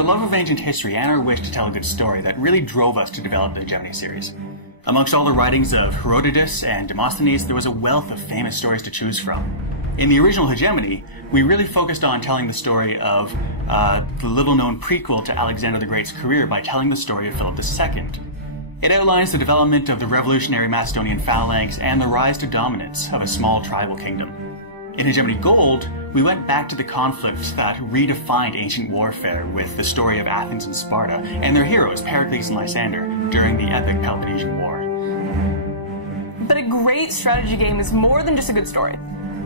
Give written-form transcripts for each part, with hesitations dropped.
our love of ancient history and our wish to tell a good story that really drove us to develop the Hegemony series. Amongst all the writings of Herodotus and Demosthenes, there was a wealth of famous stories to choose from. In the original Hegemony, we really focused on telling the story of the little-known prequel to Alexander the Great's career by telling the story of Philip II. It outlines the development of the revolutionary Macedonian phalanx and the rise to dominance of a small tribal kingdom. In Hegemony Gold, we went back to the conflicts that redefined ancient warfare with the story of Athens and Sparta and their heroes, Pericles and Lysander, during the epic Peloponnesian War. But a great strategy game is more than just a good story.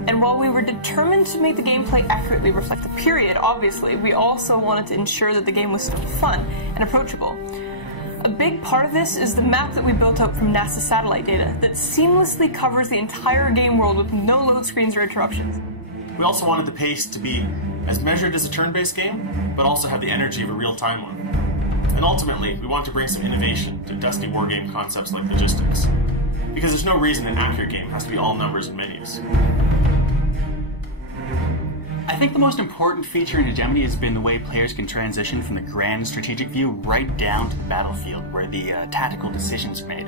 And while we were determined to make the gameplay accurately reflect the period, obviously, we also wanted to ensure that the game was still fun and approachable. A big part of this is the map that we built up from NASA satellite data that seamlessly covers the entire game world with no load screens or interruptions. We also wanted the pace to be as measured as a turn-based game, but also have the energy of a real-time one. And ultimately, we want to bring some innovation to dusty wargame concepts like logistics, because there's no reason an accurate game has to be all numbers and menus. I think the most important feature in Hegemony has been the way players can transition from the grand strategic view right down to the battlefield where the tactical decisions are made.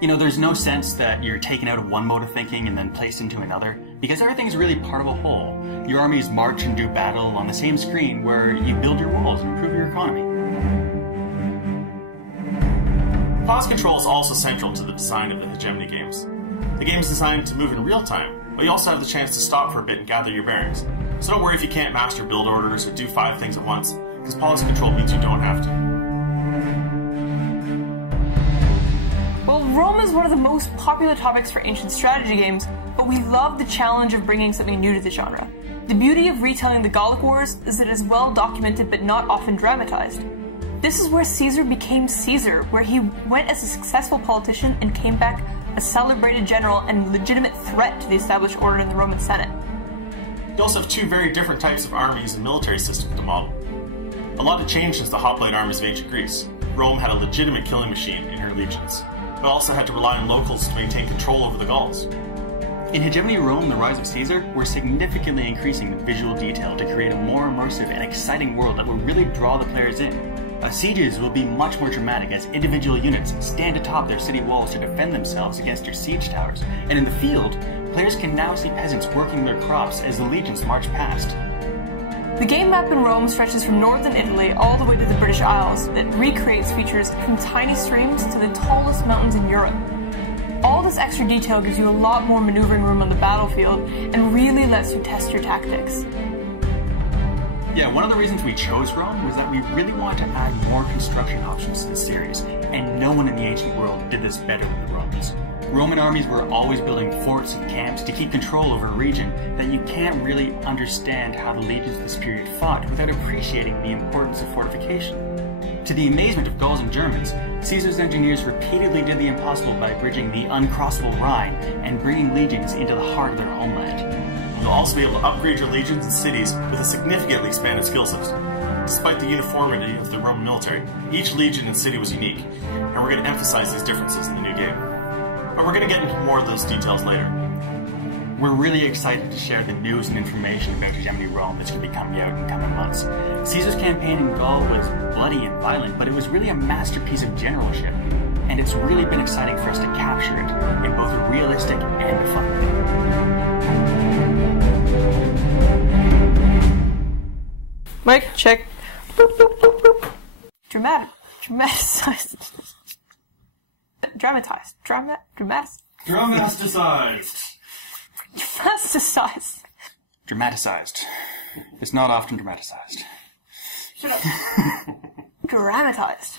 You know, there's no sense that you're taken out of one mode of thinking and then placed into another, because everything's really part of a whole. Your armies march and do battle on the same screen where you build your walls and improve your economy. Pause control is also central to the design of the Hegemony games. The game is designed to move in real time, but you also have the chance to stop for a bit and gather your bearings. So don't worry if you can't master build orders or do 5 things at once, because policy control means you don't have to. Well, Rome is one of the most popular topics for ancient strategy games, but we love the challenge of bringing something new to the genre. The beauty of retelling the Gallic Wars is that it is well documented but not often dramatized. This is where Caesar became Caesar, where he went as a successful politician and came back a celebrated general and legitimate threat to the established order in the Roman Senate. You also have 2 very different types of armies and military systems to model. A lot had changed since the hoplite armies of ancient Greece. Rome had a legitimate killing machine in her legions, but also had to rely on locals to maintain control over the Gauls. In Hegemony Rome, the rise of Caesar, we're significantly increasing the visual detail to create a more immersive and exciting world that will really draw the players in. Sieges will be much more dramatic as individual units stand atop their city walls to defend themselves against your siege towers, and in the field, players can now see peasants working their crops as the legions march past. The game map in Rome stretches from northern Italy all the way to the British Isles. It recreates features from tiny streams to the tallest mountains in Europe. All this extra detail gives you a lot more maneuvering room on the battlefield and really lets you test your tactics. Yeah, one of the reasons we chose Rome was that we really wanted to add more construction options to the series, and no one in the ancient world did this better than the Romans. Roman armies were always building forts and camps to keep control over a region that you can't really understand how the legions of this period fought without appreciating the importance of fortification. To the amazement of Gauls and Germans, Caesar's engineers repeatedly did the impossible by bridging the uncrossable Rhine and bringing legions into the heart of their homeland. You'll also be able to upgrade your legions and cities with a significantly expanded skill system. Despite the uniformity of the Roman military, each legion and city was unique, and we're going to emphasize these differences in the new game. But we're going to get into more of those details later. We're really excited to share the news and information about Hegemony Rome that's going to be coming out in coming months. Caesar's campaign in Gaul was bloody and violent, but it was really a masterpiece of generalship, and it's really been exciting for us to capture it in both a realistic and a fun way. Mic check. Boop, boop, boop, boop. Dramatized. Dramaticized. It's not often dramatized. Shut up. Dramatized.